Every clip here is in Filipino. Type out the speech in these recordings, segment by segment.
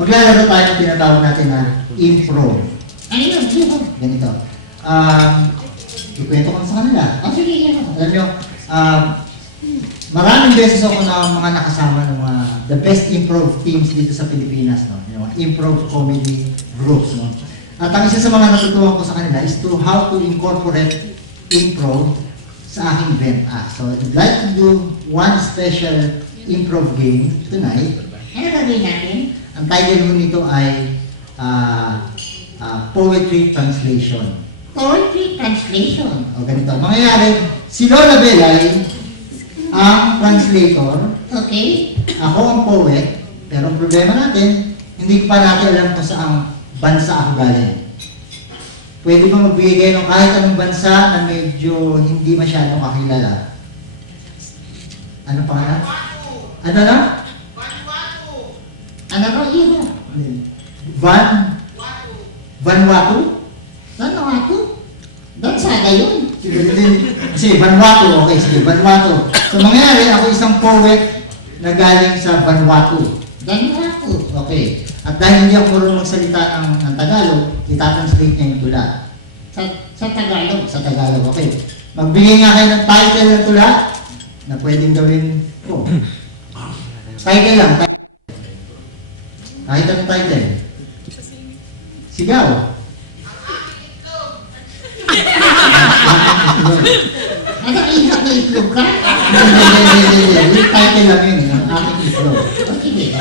Maglalaro tayo ng tinatawag natin na improv. Ano yun? Ganito. Ikwento ko sa kanila. Sige, Alam nyo, maraming beses ako na mga nakasama ng mga the best improv teams dito sa Pilipinas, no? Yung mga improv comedy groups, no? At ang isa sa mga natutunan ko sa kanila is to how to incorporate improv sa aking event act. So, I'd like to do one special improv game tonight. Ano gagawin natin? Ang title mo nito ay Poetry Translation. Poetry translation. O ganito. Mangyayari, si Lola Belay ang translator. Okay. Ako ang poet. Pero ang problema natin, hindi pa natin alam kung saang bansa ako galing. Pwede ba magbigay ng kahit anong bansa na medyo hindi masyadong kakilala? Ano pa nga? Ano na? Ano ba yun? Vanuatu? Vanuatu? Bansa yun. Sige, Vanuatu. Okay, sige, Vanuatu. So, mangyayari, ako isang poet na galing sa Vanuatu. Vanuatu. Okay. At dahil hindi ako marunong magsalita ng Tagalog, itatranslate niya yung tula. Sa Tagalog. Sa Tagalog, okay. Magbigay nga kayo ng title ng tula na pwedeng gawin ko. Title lang. Kahit anong title. Sigaw. Ano ihat na itlog ka? Hindi. Yung title lang yun. Ang aking improv. Okay.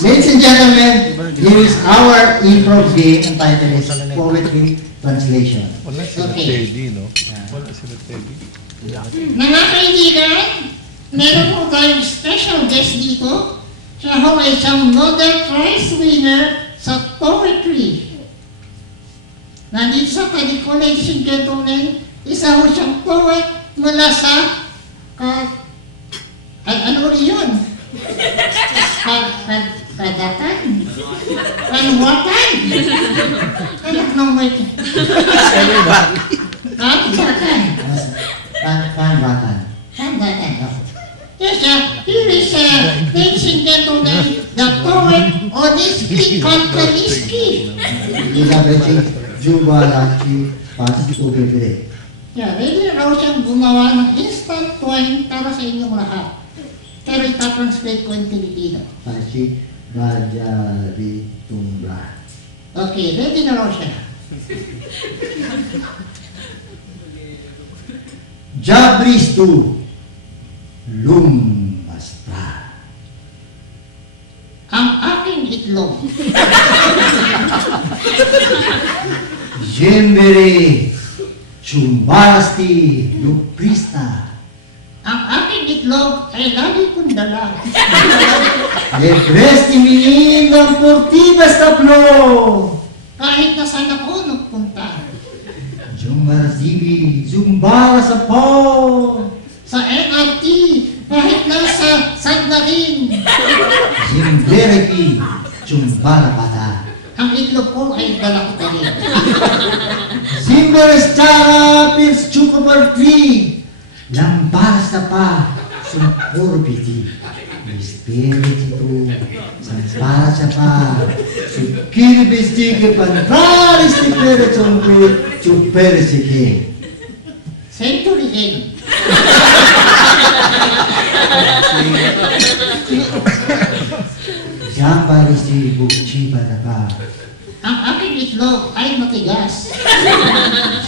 Ladies and gentlemen, here is our improv game. Ang title is Poetry Translation. Wala sila Teddy, no? Wala sila Teddy. Mga kaibigan, meron po tayong special guest dito. Siya ho ay isang Nobel Prize winner sa poetry. Nandito sa tabi ko, ladies and gentlemen, isa ho siyang poet mula sa ano rin yun? Kadatan? Kanuwatan? Anak ng may... Kadatan? Kanbatan. Kadatan. Yes, here is, ladies and gentlemen, the poet Oniski Kontoniski. Ilabechi, Jubalachi, Pasitubibire. Yeah, ready na raw siyang gumawa ng instant coin para sa inyong lahat. Pero itatranslate ko yung Pilipino. Pachi, Bajari, Tumbra. Okay, ready na raw siya. Jabris tu Lumbastra. Ang aking itlog. Jembere, Chumbalasti, Luprista. Ang aking itlog ay lagi kong dala. Lepresti minindang portibas taplo. Kahit na saan ako nagpunta. Jumbarasibi, Zumbara sa po. Sa MRT, kahit nasa Sagnarin. Jimbereki, Chumbara pata. Ang itlog ko ay dala ko rin. Zimberes Chara, Pils Chukabartri. Lambaras na pa, Sumpurbiti. Mispiriti tu, Sampara sa pa. Sukiribistike pantraris ti pere chongwe, Chuperesike. Century Egg. Jambaris ti Bukchiba na pa. Ang aking itlog ay matigas.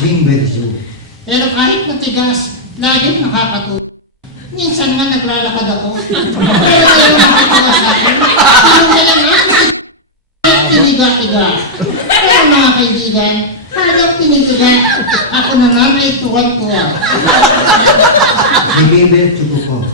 Jimberzu. Pero kahit matigas, laging nakakatulog. Minsan nga naglalakad ako. Pero ayaw nakatawa sa akin. Tulong na lang ako. Tiniga-tiga. Pero mga kaibigan, habang tiniga, ako na nga may tuwan-tuwa. Jibebe Chukuko.